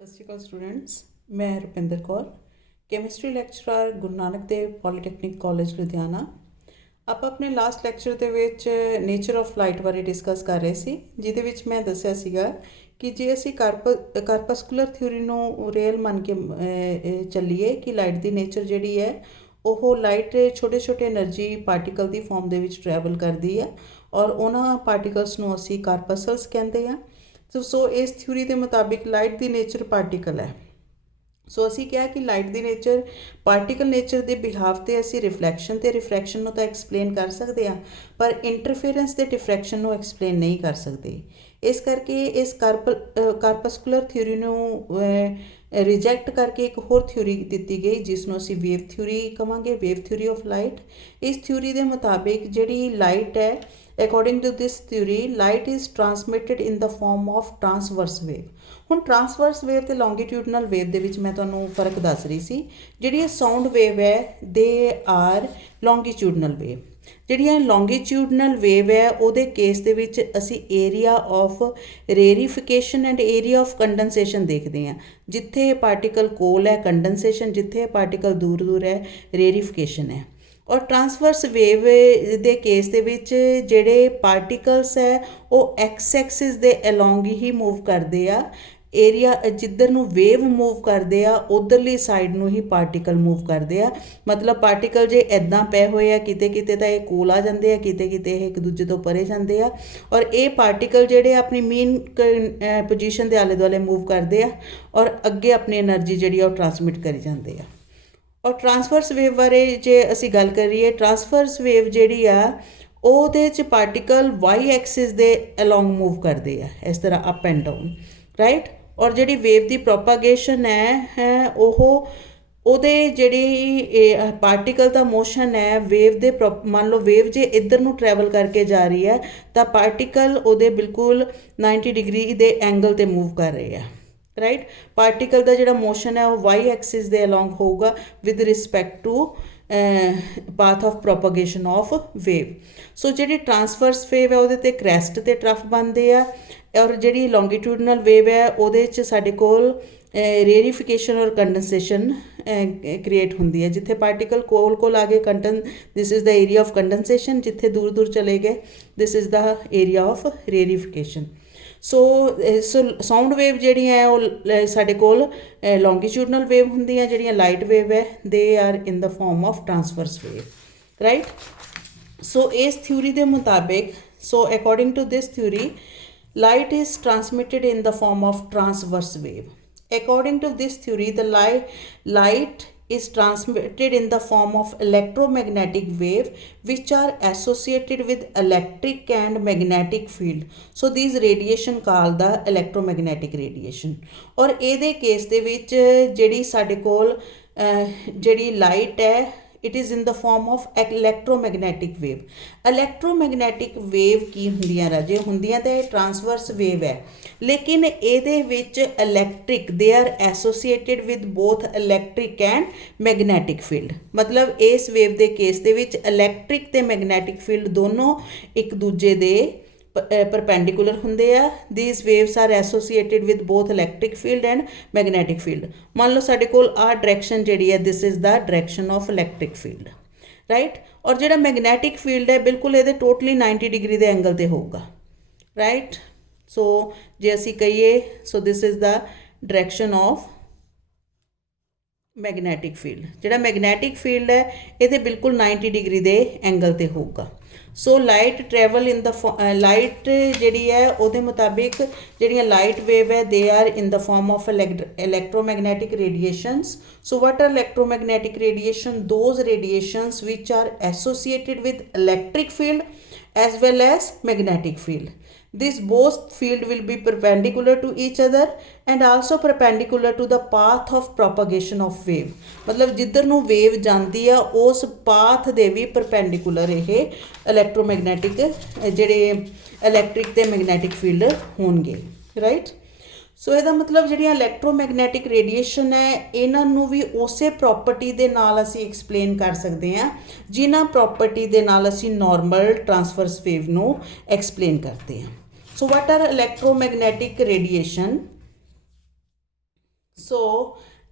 ਸਤਿ ਸ਼੍ਰੀ ਅਕਾਲ ਸਟੂਡੈਂਟਸ, ਮੈਂ Rupinder Kaur, chemistry lecturer Guru Nanak Dev polytechnic college Ludhiana. ਆਪਾਂ ਆਪਣੇ ਲਾਸਟ ਲੈਕਚਰ ਦੇ ਵਿੱਚ ਨੇਚਰ ਆਫ ਲਾਈਟ ਬਾਰੇ ਡਿਸਕਸ ਕਰ ਰਹੇ ਸੀ, ਜਿਹਦੇ ਵਿੱਚ ਮੈਂ ਦੱਸਿਆ ਸੀਗਾ ਕਿ ਜੇ ਅਸੀਂ ਕਾਰਪਸਕੂਲਰ ਥਿਊਰੀ ਨੂੰ ਰੀਅਲ ਮੰਨ ਕੇ ਚੱਲੀਏ ਕਿ ਲਾਈਟ ਦੀ ਨੇਚਰ ਜਿਹੜੀ ਹੈ ਉਹ ਲਾਈਟ ਛੋਟੇ ਛੋਟੇ એનર્ਜੀ ਪਾਰਟੀਕਲ ਦੀ ਫਾਰਮ ਦੇ ਵਿੱਚ ਟਰੈਵਲ ਕਰਦੀ ਹੈ ਔਰ ਉਹਨਾਂ ਪਾਰਟੀਕਲਸ ਨੂੰ ਅਸੀਂ ਕਾਰਪਸਲਸ ਕਹਿੰਦੇ ਹਾਂ। ਸੋ ਇਸ ਥਿਊਰੀ ਦੇ ਮੁਤਾਬਿਕ ਲਾਈਟ ਦੀ ਨੇਚਰ ਪਾਰਟੀਕਲ ਹੈ। ਸੋ ਅਸੀਂ ਕਿਹਾ ਕਿ ਲਾਈਟ ਦੀ ਨੇਚਰ ਪਾਰਟੀਕਲ ਨੇਚਰ ਦੇ ਬਿਹਾਫ 'ਤੇ ਅਸੀਂ ਰਿਫਲੈਕਸ਼ਨ ਅਤੇ ਰਿਫਰੈਕਸ਼ਨ ਨੂੰ ਤਾਂ ਐਕਸਪਲੇਨ ਕਰ ਸਕਦੇ ਹਾਂ, ਪਰ ਇੰਟਰਫੇਰੈਂਸ ਅਤੇ ਡਿਫਰੈਕਸ਼ਨ ਨੂੰ ਐਕਸਪਲੇਨ ਨਹੀਂ ਕਰ ਸਕਦੇ। ਇਸ ਕਰਕੇ ਇਸ ਕਾਰਪਸਕੂਲਰ ਥਿਊਰੀ ਨੂੰ ਰਿਜੈਕਟ ਕਰਕੇ ਇੱਕ ਹੋਰ ਥਿਊਰੀ ਦਿੱਤੀ ਗਈ, ਜਿਸ ਨੂੰ ਅਸੀਂ ਵੇਵ ਥਿਊਰੀ ਕਹਾਂਗੇ, ਵੇਵ ਥਿਊਰੀ ਆਫ ਲਾਈਟ। ਇਸ ਥਿਊਰੀ ਦੇ ਮੁਤਾਬਿਕ ਜਿਹੜੀ ਲਾਈਟ ਹੈ, according to this theory, light is transmitted in the form of transverse wave। ਹੁਣ ਟਰਾਂਸਵਰਸ ਵੇਵ ਤੇ ਲੌਂਗੀਟਿਊਡਨਲ ਵੇਵ ਦੇ ਵਿੱਚ ਮੈਂ ਤੁਹਾਨੂੰ ਫਰਕ ਦੱਸ ਰਹੀ ਸੀ। ਜਿਹੜੀ ਇਹ ਸਾਊਂਡ ਵੇਵ ਹੈ ਦੇ ਆਰ ਲੌਂਗੀਟਿਊਡਨਲ ਵੇਵ। ਜਿਹੜੀਆਂ ਲੌਂਗੀਟਿਊਡਨਲ ਵੇਵ ਹੈ ਉਹਦੇ ਕੇਸ ਦੇ ਵਿੱਚ ਅਸੀਂ area of rarefaction and area of condensation ਦੇਖਦੇ ਹਾਂ। ਜਿੱਥੇ ਪਾਰਟੀਕਲ ਕੋਲ ਹੈ ਕੰਡੈਂਸੇਸ਼ਨ, ਜਿੱਥੇ ਪਾਰਟੀਕਲ ਦੂਰ ਦੂਰ ਹੈ ਰੇਰੀਫਿਕੇਸ਼ਨ ਹੈ। ਔਰ ਟਰਾਂਸਵਰਸ ਵੇਵ ਦੇ ਕੇਸ ਦੇ ਵਿੱਚ ਜਿਹੜੇ ਪਾਰਟੀਕਲਸ ਹੈ ਉਹ ਐਕਸ ਐਕਸਿਸ ਦੇ ਅਲੋਂਗ ਹੀ ਮੂਵ ਕਰਦੇ ਆ। ਏਰੀਆ ਜਿੱਧਰ ਨੂੰ ਵੇਵ ਮੂਵ ਕਰਦੇ ਆ ਉਧਰਲੀ ਸਾਈਡ ਨੂੰ ਹੀ ਪਾਰਟੀਕਲ ਮੂਵ ਕਰਦੇ ਆ। ਮਤਲਬ ਪਾਰਟੀਕਲ ਜੇ ਇੱਦਾਂ ਪਏ ਹੋਏ ਆ, ਕਿਤੇ ਕਿਤੇ ਤਾਂ ਇਹ ਕੋਲ ਆ ਜਾਂਦੇ ਆ, ਕਿਤੇ ਕਿਤੇ ਇਹ ਇੱਕ ਦੂਜੇ ਤੋਂ ਪਰੇ ਜਾਂਦੇ ਆ। ਔਰ ਇਹ ਪਾਰਟੀਕਲ ਜਿਹੜੇ ਆਪਣੀ ਮੇਨ ਪੋਜੀਸ਼ਨ ਦੇ ਆਲੇ ਦੁਆਲੇ ਮੂਵ ਕਰਦੇ ਆ ਔਰ ਅੱਗੇ ਆਪਣੀ એનર્ਜੀ ਜਿਹੜੀ ਆ ਉਹ ਟਰਾਂਸਮਿਟ ਕਰੀ ਜਾਂਦੇ ਆ। ਔਰ ਟਰਾਂਸਵਰਸ ਵੇਵ ਬਾਰੇ ਜੇ ਅਸੀਂ ਗੱਲ ਕਰੀਏ, ਟਰਾਂਸਵਰਸ ਵੇਵ ਜਿਹੜੀ ਆ ਉਹਦੇ 'ਚ ਪਾਰਟੀਕਲ ਵਾਈ ਐਕਸਿਸ ਦੇ ਅਲੋਂਗ ਮੂਵ ਕਰਦੇ ਆ, ਇਸ ਤਰ੍ਹਾਂ ਅਪ ਐਂਡ ਡਾਊਨ, ਰਾਈਟ। ਔਰ ਜਿਹੜੀ ਵੇਵ ਦੀ ਪ੍ਰੋਪਾਗੇਸ਼ਨ ਹੈ ਉਹ ਉਹਦੇ ਜਿਹੜੀ ਪਾਰਟੀਕਲ ਦਾ ਮੋਸ਼ਨ ਹੈ ਵੇਵ ਦੇ ਮੰਨ ਲਓ ਵੇਵ ਜੇ ਇੱਧਰ ਨੂੰ ਟਰੈਵਲ ਕਰਕੇ ਜਾ ਰਹੀ ਹੈ ਤਾਂ ਪਾਰਟੀਕਲ ਉਹਦੇ ਬਿਲਕੁਲ 90 ਡਿਗਰੀ ਦੇ ਐਂਗਲ 'ਤੇ ਮੂਵ ਕਰ ਰਹੇ ਆ, ਰਾਈਟ। ਪਾਰਟੀਕਲ ਦਾ ਜਿਹੜਾ ਮੋਸ਼ਨ ਹੈ ਉਹ ਵਾਈ ਐਕਸਿਸ ਦੇ ਅਲੋਂਗ ਹੋਊਗਾ with respect to path of propagation of wave. So ਜਿਹੜੀ ਟਰਾਂਸਵਰਸ ਵੇਵ ਹੈ ਉਹਦੇ 'ਤੇ ਕ੍ਰੈਸਟ ਅਤੇ ਟਰਫ ਬਣਦੇ ਆ, ਔਰ ਜਿਹੜੀ ਲੌਂਗੀਟਿਊਡਨਲ ਵੇਵ ਹੈ ਉਹਦੇ 'ਚ ਸਾਡੇ ਕੋਲ ਰੇਰੀਫਿਕੇਸ਼ਨ ਔਰ ਕੰਡੈਂਸੇਸ਼ਨ ਕ੍ਰੀਏਟ ਹੁੰਦੀ ਹੈ। ਜਿੱਥੇ ਪਾਰਟੀਕਲ ਕੋਲ ਆ ਗਏ this is the area of condensation, ਜਿੱਥੇ ਦੂਰ ਦੂਰ ਚਲੇ ਗਏ this is the area of rarefaction. So sound wave ਜਿਹੜੀਆਂ ਹੈ ਉਹ ਸਾਡੇ ਕੋਲ ਲੌਂਗੀਟਿਊਡਨਲ ਵੇਵ ਹੁੰਦੀਆਂ, ਜਿਹੜੀਆਂ ਲਾਈਟ ਵੇਵ ਹੈ they are in the form of transverse wave, right. So ਇਸ ਥਿਊਰੀ ਦੇ ਮੁਤਾਬਿਕ, so according to this theory, light is transmitted in the form of transverse wave. According to this theory, the light is transmitted in the form of electromagnetic wave which are associated with electric and magnetic field. So these radiation called the electromagnetic radiation. और ਇਹਦੇ case ਦੇ ਵਿੱਚ ਜਿਹੜੀ ਸਾਡੇ ਕੋਲ ਜਿਹੜੀ light ਹੈ it is in the form of electromagnetic wave. electromagnetic wave ਕੀ ਹੁੰਦੀਆਂ ਰਾਜੇ? ਹੁੰਦੀਆਂ ਤਾਂ ਇਹ ਟਰਾਂਸਵਰਸ ਵੇਵ ਹੈ, ਲੇਕਿਨ ਇਹਦੇ ਵਿੱਚ electric they are associated with both electric and magnetic field. ਮਤਲਬ ਇਸ ਵੇਵ ਦੇ ਕੇਸ ਦੇ ਵਿੱਚ ਇਲੈਕਟ੍ਰਿਕ ਤੇ ਮੈਗਨੈਟਿਕ ਫੀਲਡ ਦੋਨੋਂ ਇੱਕ ਦੂਜੇ ਦੇ ਪਰਪੈਂਡੀਕੂਲਰ ਹੁੰਦੇ ਆ। These waves are associated with both electric field and magnetic field. ਮੰਨ ਲਓ ਸਾਡੇ ਕੋਲ ਆਹ ਡਾਇਰੈਕਸ਼ਨ ਜਿਹੜੀ ਹੈ this is the direction of electric field, right. ਔਰ ਜਿਹੜਾ ਮੈਗਨੈਟਿਕ ਫੀਲਡ ਹੈ ਬਿਲਕੁਲ ਇਹਦੇ ਟੋਟਲੀ 90 ਡਿਗਰੀ ਦੇ ਐਂਗਲ 'ਤੇ ਹੋਊਗਾ, ਰਾਈਟ। ਸੋ ਜੇ ਅਸੀਂ ਕਹੀਏ, so this is the direction of magnetic field. ਜਿਹੜਾ ਮੈਗਨੈਟਿਕ ਫੀਲਡ ਹੈ ਇਹਦੇ ਬਿਲਕੁਲ 90 ਡਿਗਰੀ ਦੇ ਐਂਗਲ 'ਤੇ ਹੋਊਗਾ। So light travel in the light ਜਿਹੜੀ ਹੈ ਉਹਦੇ ਮੁਤਾਬਿਕ ਜਿਹੜੀਆਂ ਲਾਈਟ ਵੇਵ ਹੈ they are in the form of electromagnetic radiations. So what are electromagnetic radiation? Those radiations which are associated with electric field as well as magnetic field. This both field will be perpendicular to each other and also perpendicular to the path of propagation of wave. ਮਤਲਬ ਜਿੱਧਰ ਨੂੰ wave ਜਾਂਦੀ ਆ ਉਸ path ਦੇ ਵੀ perpendicular ਇਹ electromagnetic ਜਿਹੜੇ electric ਤੇ ਮੈਗਨੈਟਿਕ ਫੀਲਡ ਹੋਣਗੇ, ਰਾਈਟ। ਸੋ ਇਹਦਾ ਮਤਲਬ ਜਿਹੜੀਆਂ ਇਲੈਕਟ੍ਰੋਮੈਗਨੈਟਿਕ ਰੇਡੀਏਸ਼ਨ ਹੈ ਇਹਨਾਂ ਨੂੰ ਵੀ ਉਸੇ ਪ੍ਰੋਪਰਟੀ ਦੇ ਨਾਲ ਅਸੀਂ ਐਕਸਪਲੇਨ ਕਰ ਸਕਦੇ ਹਾਂ ਜਿਨ੍ਹਾਂ ਪ੍ਰੋਪਰਟੀ ਦੇ ਨਾਲ ਅਸੀਂ ਨਾਰਮਲ ਟਰਾਂਸਵਰਸ ਵੇਵ ਨੂੰ ਐਕਸਪਲੇਨ ਕਰਦੇ ਹਾਂ। So what are electromagnetic radiation? So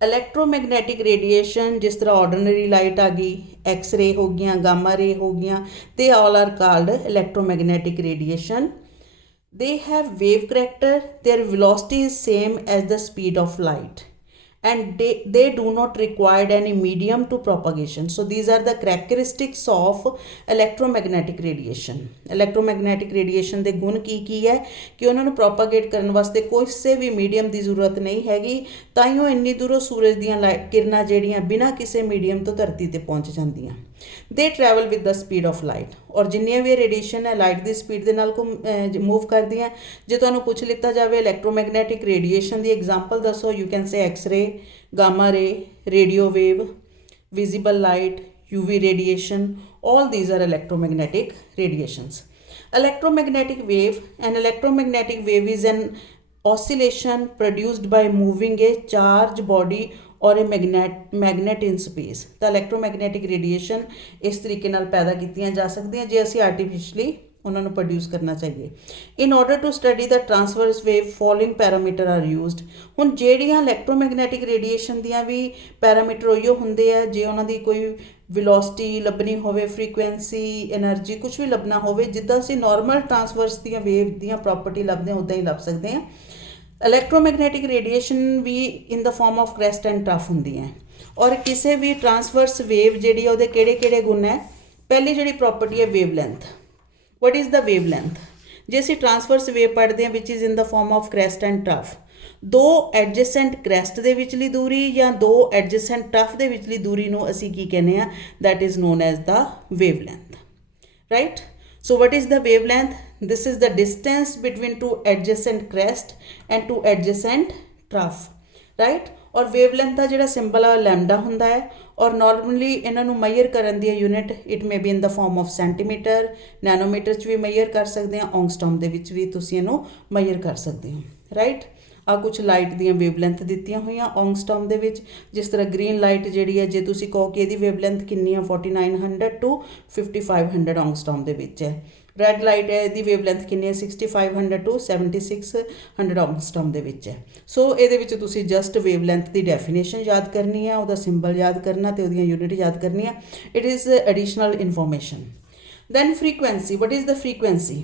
electromagnetic radiation जिस तरह ऑर्डनरी लाइट आ गई, एक्स-रे हो गई, गामा रे हो गई, they all are called electromagnetic radiation. They have wave character, their velocity is same as the speed of light, and they do not require any medium to propagation. So these are the characteristics of electromagnetic radiation. Electromagnetic radiation ਦੇ ਗੁਣ ਕੀ ਹੈ ਕਿ ਉਹਨਾਂ ਨੂੰ ਪ੍ਰੋਪਾਗੇਟ ਕਰਨ ਵਾਸਤੇ ਕਿਸੇ ਵੀ medium ਦੀ ਜ਼ਰੂਰਤ ਨਹੀਂ ਹੈਗੀ, ਤਾਂ ਹੀ ਉਹ ਇੰਨੀ ਦੂਰੋਂ ਸੂਰਜ ਦੀਆਂ ਕਿਰਨਾਂ ਜਿਹੜੀਆਂ ਬਿਨਾਂ ਕਿਸੇ ਮੀਡੀਅਮ ਤੋਂ ਧਰਤੀ ਤੇ ਪਹੁੰਚ ਜਾਂਦੀਆਂ. They travel with the speed of light, ਔਰ ਜਿੰਨੀਆਂ ਵੀ ਰੇਡੀਏਸ਼ਨ ਹੈ ਲਾਈਟ ਦੀ ਸਪੀਡ ਦੇ ਨਾਲ ਮੂਵ ਕਰਦੀਆਂ. ਜੇ ਤੁਹਾਨੂੰ ਪੁੱਛ ਲਿੱਤਾ ਜਾਵੇ ਇਲੈਕਟ੍ਰੋਮੈਗਨੈਟਿਕ ਰੇਡੀਏਸ਼ਨ ਦੀ ਐਗਜ਼ਾਮਪਲ ਦੱਸੋ, you can say X-ray, gamma ray, radio wave, visible light, UV radiation, all these are electromagnetic radiations. Electromagnetic wave, an electromagnetic wave is an oscillation produced by moving a charged body or a magnet in space. ਤਾਂ electromagnetic radiation ਇਸ ਤਰੀਕੇ ਨਾਲ ਪੈਦਾ ਕੀਤੀਆਂ ਜਾ ਸਕਦੀਆਂ ਜੇ ਅਸੀਂ ਆਰਟੀਫਿਸ਼ਲੀ ਉਹਨਾਂ ਨੂੰ ਪ੍ਰੋਡਿਊਸ ਕਰਨਾ ਚਾਹੀਏ. In order to study the transverse wave following parameter are used. ਹੁਣ ਜਿਹੜੀਆਂ ਇਲੈਕਟ੍ਰੋਮੈਗਨੈਟਿਕ ਰੇਡੀਏਸ਼ਨ ਦੀਆਂ ਵੀ ਪੈਰਾਮੀਟਰ ਉਹੀਓ ਹੁੰਦੇ ਆ. ਜੇ ਉਹਨਾਂ ਦੀ ਕੋਈ ਵੈਲੋਸਿਟੀ ਲੱਭਣੀ ਹੋਵੇ, ਫਰੀਕੁਐਂਸੀ, એનર્ਜੀ, ਕੁਝ ਵੀ ਲੱਭਣਾ ਹੋਵੇ, ਜਿੱਦਾਂ ਅਸੀਂ ਨਾਰਮਲ ਟਰਾਂਸਵਰਸ ਦੀਆਂ ਵੇਵ ਦੀਆਂ ਪ੍ਰੋਪਰਟੀ ਲੱਭਦੇ ਹਾਂ ਉੱਦਾਂ ਹੀ ਲੱਭ ਸਕਦੇ ਹਾਂ. ਇਲੈਕਟ੍ਰੋਮੈਗਨੈਟਿਕ ਰੇਡੀਏਸ਼ਨ ਵੀ in the form of crest and trough ਹੁੰਦੀ ਹੈ. ਔਰ ਕਿਸੇ ਵੀ ਟਰਾਂਸਵਰਸ ਵੇਵ ਜਿਹੜੀ ਉਹਦੇ ਕਿਹੜੇ ਗੁਣ ਹੈ? ਪਹਿਲੀ ਜਿਹੜੀ ਪ੍ਰੋਪਰਟੀ ਹੈ wave length. What is the wavelength? ਜੇ ਅਸੀਂ ਟਰਾਂਸਵਰਸ ਵੇਵ ਪੜ੍ਹਦੇ ਹਾਂ which is in the form of crest and trough, ਦੋ ਐਡਜੈਸੈਂਟ ਕ੍ਰੈਸਟ ਦੇ ਵਿਚਲੀ ਦੂਰੀ ਜਾਂ ਦੋ ਐਡਜੈਸੈਂਟ ਟਫ ਦੇ ਵਿਚਲੀ ਦੂਰੀ ਨੂੰ ਅਸੀਂ ਕੀ ਕਹਿੰਦੇ ਆ? That is known as the wavelength, right? So what is the wavelength? This is the distance between two adjacent crest and two adjacent trough, right? और wavelength ਦਾ ਜਿਹੜਾ ਸਿੰਬਲ ਆ ਲੈਮਡਾ ਹੁੰਦਾ ਹੈ. ਔਰ ਨਾਰਮਲੀ ਇਹਨਾਂ ਨੂੰ ਮੈਜ਼ਰ ਕਰਨ ਦੀ unit it may be in the form of centimetre, nanometre 'ਚ ਵੀ ਮੈਜ਼ਰ ਕਰ ਸਕਦੇ ਹਾਂ, ਔਂਗਸਟ੍ਰੋਮ ਦੇ ਵਿੱਚ ਵੀ ਤੁਸੀਂ ਇਹਨੂੰ ਮੈਜ਼ਰ ਕਰ ਸਕਦੇ ਹੋ, ਰਾਈਟ? ਆ ਕੁਝ ਲਾਈਟ ਦੀਆਂ ਵੇਵਲੈਂਥ ਦਿੱਤੀਆਂ ਹੋਈਆਂ ਔਂਗਸਟ੍ਰੋਮ ਦੇ ਵਿੱਚ. ਜਿਸ ਤਰ੍ਹਾਂ ਗ੍ਰੀਨ ਲਾਈਟ ਜਿਹੜੀ ਹੈ, ਜੇ ਤੁਸੀਂ ਕਹੋ ਕਿ ਇਹਦੀ ਵੇਵਲੈਂਥ ਕਿੰਨੀ ਆ, 4900 to 5500 ਔਂਗਸਟ੍ਰੋਮ ਦੇ ਵਿੱਚ ਹੈ. ਰੈੱਡ ਲਾਈਟ ਹੈ, ਇਹਦੀ ਵੇਵਲੈਂਥ ਕਿੰਨੀ ਹੈ? 6500 to 7600 ਔਂਗਸਟ੍ਰੋਮ ਦੇ ਵਿੱਚ ਹੈ. ਸੋ ਇਹਦੇ ਵਿੱਚ ਤੁਸੀਂ ਜਸਟ ਵੇਵਲੈਂਥ ਦੀ ਡੈਫੀਨੇਸ਼ਨ ਯਾਦ ਕਰਨੀ ਹੈ, ਉਹਦਾ ਸਿੰਬਲ ਯਾਦ ਕਰਨਾ ਅਤੇ ਉਹਦੀਆਂ ਯੂਨਿਟ ਯਾਦ ਕਰਨੀਆਂ. It is additional information. Then frequency. What is the frequency?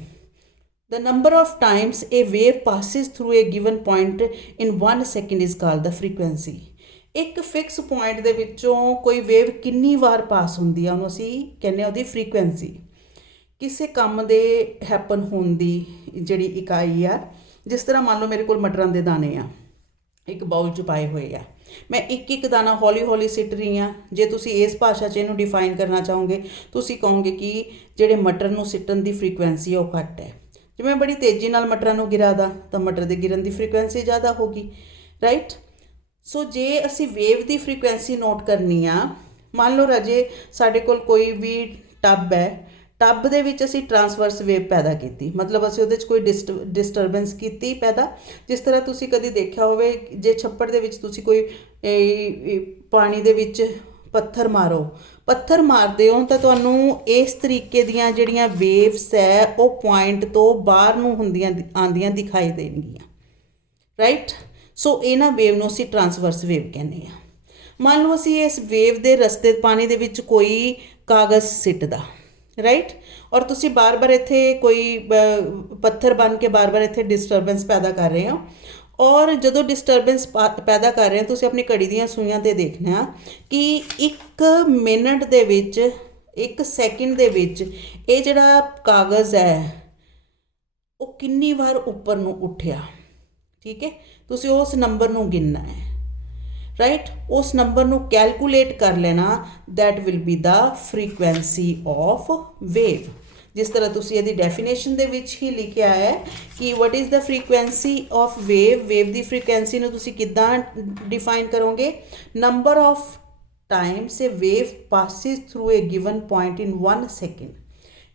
The number of times a wave passes through a given point in 1 second is called the frequency. ਇੱਕ ਫਿਕਸ ਪੁਆਇੰਟ ਦੇ ਵਿੱਚੋਂ ਕੋਈ ਵੇਵ ਕਿੰਨੀ ਵਾਰ ਪਾਸ ਹੁੰਦੀ ਆ ਉਹਨੂੰ ਅਸੀਂ ਕਹਿੰਦੇ ਆ ਉਹਦੀ ਫਰੀਕੁਐਂਸੀ. ਕਿਸੇ ਕੰਮ ਦੇ ਹੈਪਨ ਹੋਣ ਦੀ ਜਿਹੜੀ ਇਕਾਈ ਆ, ਜਿਸ ਤਰ੍ਹਾਂ ਮੰਨ ਲਓ ਮੇਰੇ ਕੋਲ ਮਟਰਾਂ ਦੇ ਦਾਣੇ ਆ, ਇੱਕ ਬਾਉਲ 'ਚ ਪਾਏ ਹੋਏ ਆ, ਮੈਂ ਇੱਕ ਦਾਣਾ ਹੌਲੀ ਸਿੱਟ ਰਹੀ ਹਾਂ. ਜੇ ਤੁਸੀਂ ਇਸ ਭਾਸ਼ਾ 'ਚ ਇਹਨੂੰ ਡਿਫਾਈਨ ਕਰਨਾ ਚਾਹੋਗੇ, ਤੁਸੀਂ ਕਹੋਗੇ ਕਿ ਜਿਹੜੇ ਮਟਰ ਨੂੰ ਸਿੱਟਣ ਦੀ ਫਰੀਕੁਐਂਸੀ ਉਹ ਘੱਟ ਹੈ. ਜੇ ਮੈਂ ਬੜੀ ਤੇਜ਼ੀ ਨਾਲ ਮਟਰਾਂ ਨੂੰ ਗਿਰਾ ਦਾਂ ਤਾਂ ਮਟਰ ਦੇ ਗਿਰਨ ਦੀ ਫਰੀਕੁਐਂਸੀ ਜ਼ਿਆਦਾ ਹੋਗੀ, ਰਾਈਟ? ਸੋ ਜੇ ਅਸੀਂ ਵੇਵ ਦੀ ਫਰੀਕੁਐਂਸੀ ਨੋਟ ਕਰਨੀ ਆ, ਮੰਨ ਲਓ ਰਾਜੇ ਸਾਡੇ ਕੋਲ ਕੋਈ ਵੀ ਟੱਬ ਹੈ, ਟੱਬ ਦੇ ਵਿੱਚ ਅਸੀਂ ਟਰਾਂਸਵਰਸ ਵੇਵ ਪੈਦਾ ਕੀਤੀ, ਮਤਲਬ ਅਸੀਂ ਉਹਦੇ 'ਚ ਕੋਈ ਡਿਸਟਰਬੈਂਸ ਕੀਤੀ ਪੈਦਾ. ਜਿਸ ਤਰ੍ਹਾਂ ਤੁਸੀਂ ਕਦੀ ਦੇਖਿਆ ਹੋਵੇ, ਜੇ ਛੱਪੜ ਦੇ ਵਿੱਚ ਤੁਸੀਂ ਕੋਈ ਪਾਣੀ ਦੇ ਵਿੱਚ ਪੱਥਰ ਮਾਰਦੇ ਹੋ ਤਾਂ ਤੁਹਾਨੂੰ ਇਸ ਤਰੀਕੇ ਦੀਆਂ ਜਿਹੜੀਆਂ ਵੇਵਸ ਹੈ ਉਹ ਪੁਆਇੰਟ ਤੋਂ ਬਾਹਰ ਨੂੰ ਆਉਂਦੀਆਂ ਦਿਖਾਈ ਦੇਣਗੀਆਂ, ਰਾਈਟ? ਸੋ ਇਹਨਾਂ ਵੇਵ ਨੂੰ ਅਸੀਂ ਟਰਾਂਸਵਰਸ ਵੇਵ ਕਹਿੰਦੇ ਹਾਂ. ਮੰਨ ਲਓ ਅਸੀਂ ਇਸ ਵੇਵ ਦੇ ਰਸਤੇ ਪਾਣੀ ਦੇ ਵਿੱਚ ਕੋਈ ਕਾਗਜ਼ ਸਿੱਟਦਾ, ਰਾਈਟ? ਔਰ ਤੁਸੀਂ ਬਾਰ-ਬਾਰ ਇੱਥੇ ਕੋਈ ਪੱਥਰ ਬਣ ਕੇ ਬਾਰ-ਬਾਰ ਇੱਥੇ ਡਿਸਟਰਬੈਂਸ ਪੈਦਾ ਕਰ ਰਹੇ ਹੋ. ਔਰ ਜਦੋਂ ਡਿਸਟਰਬੈਂਸ ਪੈਦਾ ਕਰ ਰਹੇ ਹੋ, ਤੁਸੀਂ ਆਪਣੀ ਘੜੀ ਦੀਆਂ ਸੂਈਆਂ 'ਤੇ ਦੇਖਣਾ ਕਿ 1 ਮਿੰਟ ਦੇ ਵਿੱਚ, 1 ਸੈਕਿੰਡ ਦੇ ਵਿੱਚ ਇਹ ਜਿਹੜਾ ਕਾਗਜ਼ ਹੈ ਉਹ ਕਿੰਨੀ ਵਾਰ ਉੱਪਰ ਨੂੰ ਉੱਠਿਆ, ਠੀਕ ਹੈ? ਤੁਸੀਂ ਉਸ ਨੰਬਰ ਨੂੰ ਗਿਣਨਾ ਹੈ, ਰਾਈਟ? ਉਸ ਨੰਬਰ ਨੂੰ ਕੈਲਕੂਲੇਟ ਕਰ ਲੈਣਾ. That will be the frequency of wave. ਜਿਸ ਤਰ੍ਹਾਂ ਤੁਸੀਂ ਇਹਦੀ ਡੈਫੀਨੇਸ਼ਨ ਦੇ ਵਿੱਚ ਹੀ ਲਿਖਿਆ ਹੈ ਕਿ what is the frequency of wave the frequency ਨੂੰ ਤੁਸੀਂ ਕਿੱਦਾਂ ਡਿਫਾਈਨ ਕਰੋਗੇ? Number of Times A wave passes through A given point in 1 second.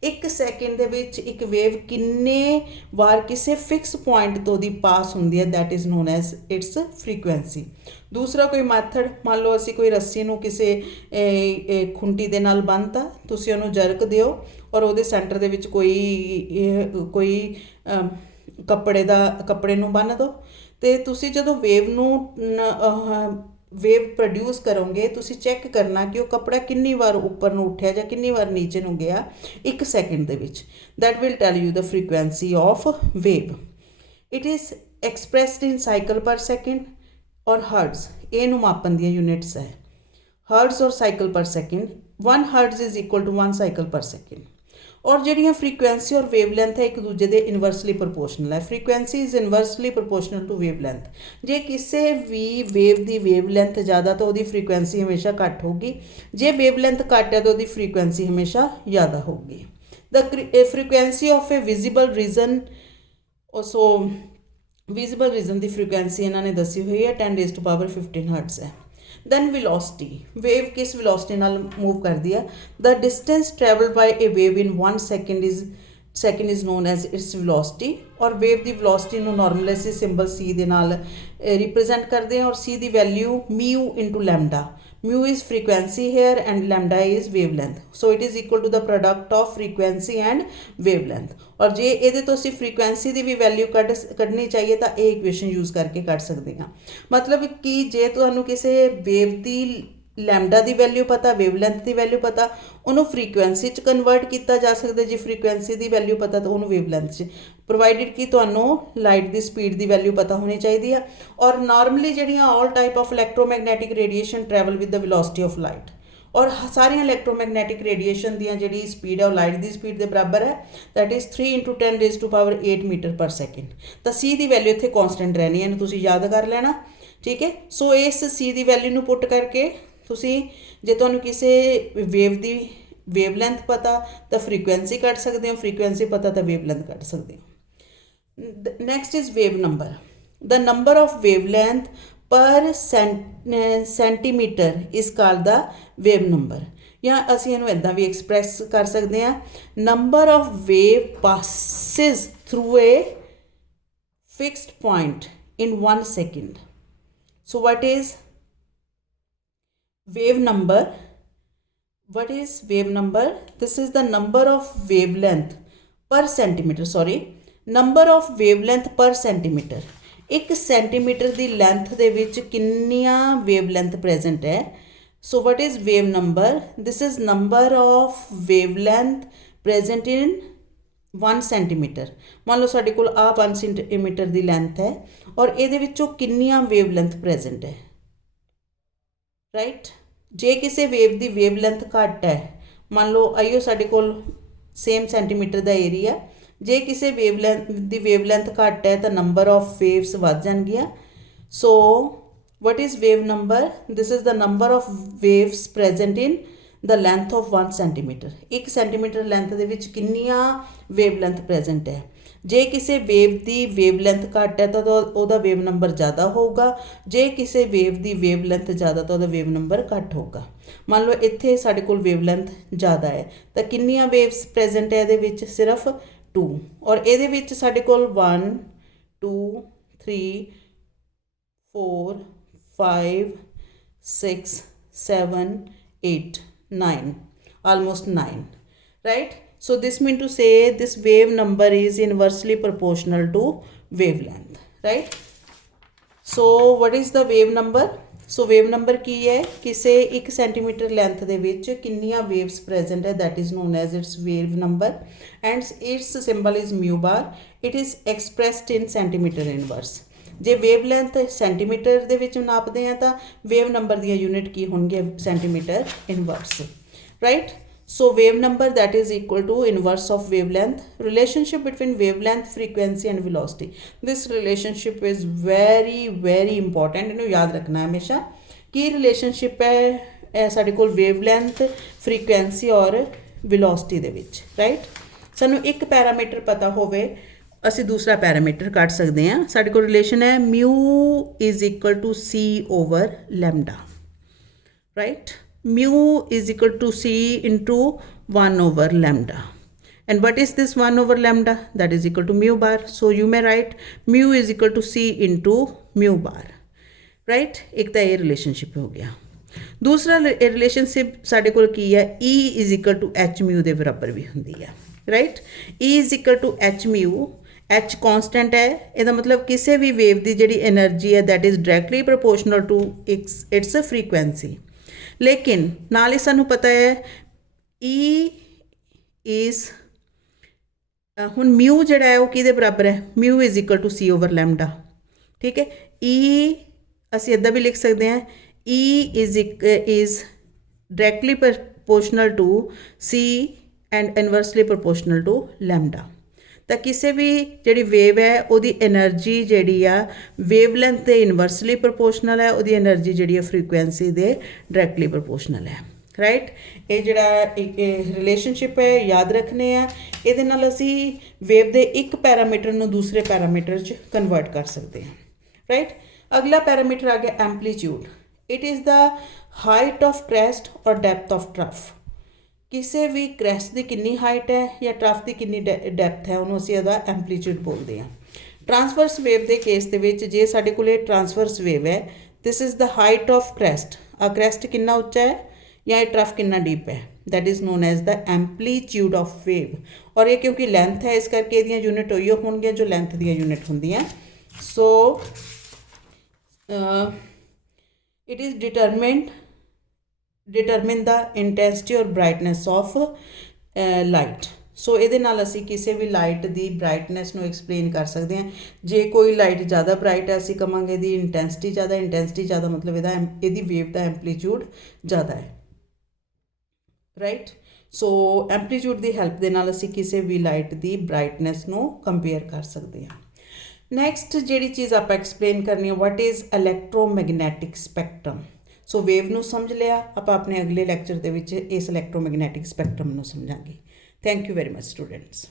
1 second ਦੇ ਵਿੱਚ ਇੱਕ ਵੇਵ ਕਿੰਨੇ ਵਾਰ ਕਿਸੇ ਫਿਕਸ ਪੁਆਇੰਟ ਤੋਂ ਦੀ ਪਾਸ ਹੁੰਦੀ ਹੈ, that is known as it's frequency. ਦੂਸਰਾ ਕੋਈ ਮੈਥਡ, ਮੰਨ ਲਓ ਅਸੀਂ ਕੋਈ ਰੱਸੀ ਨੂੰ ਕਿਸੇ ਖੁੰਟੀ ਦੇ ਨਾਲ ਬੰਨ੍ਹਤਾ, ਤੁਸੀਂ ਉਹਨੂੰ ਜਰਕ ਦਿਓ ਔਰ ਉਹਦੇ ਸੈਂਟਰ ਦੇ ਵਿੱਚ ਕੋਈ ਕੱਪੜੇ ਨੂੰ ਬੰਨ੍ਹ ਦਿਓ ਤੇ ਤੁਸੀਂ ਜਦੋਂ ਵੇਵ ਨੂੰ ਵੇਵ ਪ੍ਰੋਡਿਊਸ ਕਰੋਗੇ ਤੁਸੀਂ ਚੈੱਕ ਕਰਨਾ ਕਿ ਉਹ ਕੱਪੜਾ ਕਿੰਨੀ ਵਾਰ ਉੱਪਰ ਨੂੰ ਉੱਠਿਆ ਜਾਂ ਕਿੰਨੀ ਵਾਰ ਨੀਚੇ ਨੂੰ ਗਿਆ 1 ਸੈਕਿੰਡ ਦੇ ਵਿੱਚ। That will tell you the frequency of wave. It is expressed in cycle per second ਔਰ ਹਰਟਜ਼, ਇਹਨੂੰ ਮਾਪਣ ਦੀਆਂ ਯੂਨਿਟਸ ਹੈ ਹਰਟਜ਼ ਔਰ cycle per second. 1 hertz is equal to 1 cycle per second. ਔਰ ਜਿਹੜੀਆਂ ਫ੍ਰੀਕੁਐਂਸੀ ਔਰ ਵੇਵ ਲੈਂਥ ਹੈ ਇੱਕ ਦੂਜੇ ਦੇ ਇਨਵਰਸਲੀ ਪ੍ਰਪੋਰਸ਼ਨਲ ਹੈ। Frequency is inversely proportional to wavelength. ਜੇ ਕਿਸੇ ਵੀ ਵੇਵ ਦੀ ਵੇਵ ਲੈਂਥ ਜ਼ਿਆਦਾ ਤਾਂ ਉਹਦੀ ਫ੍ਰੀਕੁਐਂਸੀ ਹਮੇਸ਼ਾ ਘੱਟ ਹੋਊਗੀ, ਜੇ ਵੇਵ ਲੈਂਥ ਘੱਟ ਹੈ ਤਾਂ ਉਹਦੀ ਫ੍ਰੀਕੁਐਂਸੀ ਹਮੇਸ਼ਾ ਜ਼ਿਆਦਾ ਹੋਊਗੀ। The frequency of a visible region, so visible region ਦੀ ਫ੍ਰੀਕੁਐਂਸੀ ਇਹਨਾਂ ਨੇ ਦੱਸੀ ਹੋਈ ਹੈ 10⁻15 ਹਰਟਜ਼ ਹੈ। ਦੈਨ ਵੈਲੋਸਿਟੀ, ਵੇਵ ਕਿਸ ਵੈਲੋਸਿਟੀ ਨਾਲ ਮੂਵ ਕਰਦੀ ਹੈ? The distance travelled by a wave in 1 second is known as its velocity. ਔਰ ਵੇਵ ਦੀ ਵੈਲੋਸਿਟੀ ਨੂੰ ਨਾਰਮਲੀ ਅਸੀਂ ਸਿੰਬਲ ਸੀ ਦੇ ਨਾਲ ਰਿਪਰੈਜ਼ੈਂਟ ਕਰਦੇ ਹਾਂ ਔਰ ਸੀ ਦੀ value mu into lambda. mu is frequency here and lambda is wavelength, so it is equal to the product of frequency and wavelength। और जे ਇਹਦੇ ਤੋਂ ਅਸੀਂ frequency ਦੀ ਵੀ ਵੈਲਿਊ ਕੱਢਣੀ ਚਾਹੀਏ ਤਾਂ ਇਹ ਇਕੁਏਸ਼ਨ ਯੂਜ਼ ਕਰਕੇ ਕੱਢ ਸਕਦੇ ਹਾਂ। ਮਤਲਬ ਕਿ ਜੇ ਤੁਹਾਨੂੰ ਕਿਸੇ ਵੇਵ ਦੀ ਲੈਮਡਾ ਦੀ ਵੈਲਿਊ ਪਤਾ, ਵੇਵਲੈਂਥ ਦੀ ਵੈਲਿਊ ਪਤਾ, ਉਹਨੂੰ ਫ੍ਰੀਕੁਐਂਸੀ 'ਚ ਕਨਵਰਟ ਕੀਤਾ ਜਾ ਸਕਦਾ। ਜੇ ਫ੍ਰੀਕੁਐਂਸੀ ਦੀ ਵੈਲਿਊ ਪਤਾ ਤਾਂ ਉਹਨੂੰ ਵੇਵਲੈਂਥ 'ਚ, ਪ੍ਰੋਵਾਈਡਡ ਕਿ ਤੁਹਾਨੂੰ ਲਾਈਟ ਦੀ ਸਪੀਡ ਦੀ ਵੈਲਿਊ ਪਤਾ ਹੋਣੀ ਚਾਹੀਦੀ ਆ। ਔਰ ਨਾਰਮਲੀ ਜਿਹੜੀਆਂ all type of electromagnetic radiation travel with the velocity of light. ਔਰ ਸਾਰੀਆਂ ਇਲੈਕਟ੍ਰੋਮੈਗਨੈਟਿਕ ਰੇਡੀਏਸ਼ਨ ਦੀਆਂ ਜਿਹੜੀ ਸਪੀਡ ਹੈ ਉਹ ਲਾਈਟ ਦੀ ਸਪੀਡ ਦੇ ਬਰਾਬਰ ਹੈ। That is 3 × 10⁸ metre per second. ਤਾਂ ਸੀ ਦੀ ਵੈਲਿਊ ਇੱਥੇ ਕੌਨਸਟੈਂਟ ਰਹਿਣੀ ਹੈ, ਇਹਨੂੰ ਤੁਸੀਂ ਯਾਦ ਕਰ ਲੈਣਾ, ਠੀਕ ਹੈ। ਸੋ ਇਸ ਸੀ ਦੀ ਵੈਲਿਊ ਨੂੰ ਪੁੱਟ ਕਰਕੇ ਤੁਸੀਂ, ਜੇ ਤੁਹਾਨੂੰ ਕਿਸੇ ਵੇਵ ਦੀ ਵੇਵਲੈਂਥ ਪਤਾ ਤਾਂ ਫ੍ਰੀਕੁਐਂਸੀ ਕੱਢ ਸਕਦੇ ਹੋ, ਫ੍ਰੀਕੁਐਂਸੀ ਪਤਾ ਤਾਂ ਵੇਵਲੈਂਥ ਕੱਢ ਸਕਦੇ ਹੋ। Next is wave number. The number of wavelength per centimetre is called the wave number. ਜਾਂ ਅਸੀਂ ਇਹਨੂੰ ਇੱਦਾਂ ਵੀ ਐਕਸਪ੍ਰੈਸ ਕਰ ਸਕਦੇ ਹਾਂ, number of wave passes through a fixed point in 1 second. So what is wave number? What is wave number? This is the number of wavelength per centimeter, sorry, number of wavelength per centimeter। 1 centimetre ਦੀ length ਦੇ ਵਿੱਚ ਕਿੰਨੀਆਂ wavelength present ਹੈ। So what is wave number? This is number of wavelength present in 1 centimetre. ਮੰਨ ਲਓ ਸਾਡੇ ਕੋਲ ਆ 1 ਸੈਂਟੀਮੀਟਰ ਦੀ ਲੈਂਥ ਹੈ ਔਰ ਇਹਦੇ ਵਿੱਚੋਂ ਕਿੰਨੀਆਂ ਵੇਵਲੈਂਥ ਪ੍ਰੈਜ਼ੈਂਟ ਹੈ, ਰਾਈਟ। ਜੇ ਕਿਸੇ ਵੇਵ ਦੀ ਵੇਵਲੈਂਥ ਘੱਟ ਹੈ, ਮੰਨ ਲਓ ਆਈਓ ਸਾਡੇ ਕੋਲ ਸੇਮ ਸੈਂਟੀਮੀਟਰ ਦਾ ਏਰੀਆ, ਜੇ ਕਿਸੇ ਵੇਵਲੈਂਥ ਦੀ ਵੇਵਲੈਂਥ ਘੱਟ ਹੈ ਤਾਂ ਨੰਬਰ ਆਫ ਵੇਵਸ ਵੱਧ ਜਾਣਗੀਆਂ। So what is wave number? This is the number of waves present in the length of 1 centimetre. 1 centimetre length ਦੇ ਵਿੱਚ ਕਿੰਨੀਆਂ ਵੇਵਲੈਂਥ ਪ੍ਰੈਜ਼ੈਂਟ ਹੈ। ਜੇ ਕਿਸੇ ਵੇਵ ਦੀ ਵੇਵਲੈਂਥ ਘੱਟ ਹੈ ਤਾਂ ਉਹਦਾ ਵੇਵ ਨੰਬਰ ਜ਼ਿਆਦਾ ਹੋਊਗਾ, ਜੇ ਕਿਸੇ ਵੇਵ ਦੀ ਵੇਵਲੈਂਥ ਜ਼ਿਆਦਾ ਤਾਂ ਉਹਦਾ ਵੇਵ ਨੰਬਰ ਘੱਟ ਹੋਊਗਾ। ਮੰਨ ਲਓ ਇੱਥੇ ਸਾਡੇ ਕੋਲ ਵੇਵਲੈਂਥ ਜ਼ਿਆਦਾ ਹੈ ਤਾਂ ਕਿੰਨੀਆਂ ਵੇਵਸ ਪ੍ਰੈਜ਼ੈਂਟ ਹੈ ਇਹਦੇ ਵਿੱਚ? ਸਿਰਫ 2। ਔਰ ਇਹਦੇ ਵਿੱਚ ਸਾਡੇ ਕੋਲ 1 2 3 4 5 6 7 8 9, almost 9, right? So this mean to say this wave number is inversely proportional to wavelength, right? So what is the wave number? So wave number ਕੀ ਹੈ? ਕਿਸੇ 1 ਸੈਂਟੀਮੀਟਰ ਲੈਂਥ ਦੇ ਵਿੱਚ ਕਿੰਨੀਆਂ ਵੇਵਸ ਪ੍ਰੈਜ਼ੈਂਟ ਹੈ, that is known as its wave number and its symbol is mu bar. It is expressed in centimeter inverse. ਜੇ wave length centimetre ਦੇ ਵਿੱਚ ਨਾਪਦੇ ਆ ਤਾਂ ਵੇਵ ਨੰਬਰ ਦੀਆਂ ਯੂਨਿਟ ਕੀ ਹੋਣਗੇ? Centimetre inverse, right. So wave number that is equal to inverse of wavelength. Relationship between wavelength, frequency and velocity. This relationship is very important, ਇਹਨੂੰ ਯਾਦ ਰੱਖਣਾ ਹਮੇਸ਼ਾ। ਕੀ ਰਿਲੇਸ਼ਨਸ਼ਿਪ ਹੈ ਸਾਡੇ ਕੋਲ ਵੇਵਲੈਂਥ, ਫ੍ਰੀਕੁਐਂਸੀ ਔਰ ਵੈਲੋਸਿਟੀ ਦੇ ਵਿੱਚ, ਰਾਈਟ। ਸਾਨੂੰ ਇੱਕ ਪੈਰਾਮੀਟਰ ਪਤਾ ਹੋਵੇ ਅਸੀਂ ਦੂਸਰਾ ਪੈਰਾਮੀਟਰ ਕੱਢ ਸਕਦੇ ਹਾਂ। ਸਾਡੇ ਕੋਲ ਰਿਲੇਸ਼ਨ ਹੈ mu is equal to C over lambda, right. Mu is equal to C into 1 over lambda. And what is this 1 over lambda? That is equal to mu bar. So you may write mu is equal to C into mu bar, right? एक तो ये relationship हो गया। दूसरा relationship साढ़े कोल की है E is equal to H mu दे बराबर भी होंदी है, right? E is equal to H mu H constant है, ਇਹਦਾ मतलब किसी भी वेव की जी एनर्जी है that is directly proportional to its frequency. लेकिन नाल ही सानू पता है ई इज़ हुण म्यू जिहड़ा है वो किहदे बराबर है, mu is equal to C over lambda. ठीक है, ई असीं इदां भी लिख सकते हैं E is directly proportional to C and inversely proportional to lambda. तो किसी भी जी वेव है वो एनर्जी जी आ वेव लेंथ के इनवर्सली प्रोपोर्शनल है, वो एनर्जी जी फ्रीकुएंसी के डायरैक्टली प्रोपोर्शनल है। राइट, ये जड़ा एक रिलेशनशिप है याद रखने हैं, ये नाल असी वेव के एक पैरामीटर को दूसरे पैरामीटर च कन्वर्ट कर सकते हैं। राइट, अगला पैरामीटर आ गया amplitude. It is the height of crest और डेप्थ ऑफ ट्रफ। किसी भी क्रैस्ट की कितनी हाइट है या ट्रफ की कितनी डैप्थ है उन्होंने असीं उसदा एम्पलीट्यूड बोलते हैं। ट्रांसवर्स वेव के केस के विच जे साडे कोले ट्रांसवर्स वेव है, this is the height of crest. Crest कितना उच्चा है या ट्रफ कितना डीप है, that is known as the amplitude of wave. और ये क्योंकि लेंथ है इस करके ये यूनिट उही होणगियां जो लेंथ दी यूनिट होंदियां। So it is determine the intensity और ब्राइटनेस ऑफ लाइट। सो ये असी किसी भी लाइट की ब्राइटनेस को एक्सप्लेन कर सकते हैं। जे कोई लाइट ज़्यादा ब्राइट है असी कहांगे दी इंटेंसिटी ज़्यादा मतलब यदी वेव का एम्पलीट्यूड ज़्यादा है। राइट, सो एम्पलीट्यूड की हैल्प के नाल असी किसी भी लाइट की ब्राइटनेस को कंपेयर कर सकते हैं। नैक्सट जी चीज़ आप एक्सप्लेन करनी है, what is electromagnetic spectrum. So wave नूं समझ लिया, आप अपने अगले लैक्चर के इस इलैक्ट्रोमैगनैटिक स्पैक्ट्रम नूं समझांगे। Thank you very much students.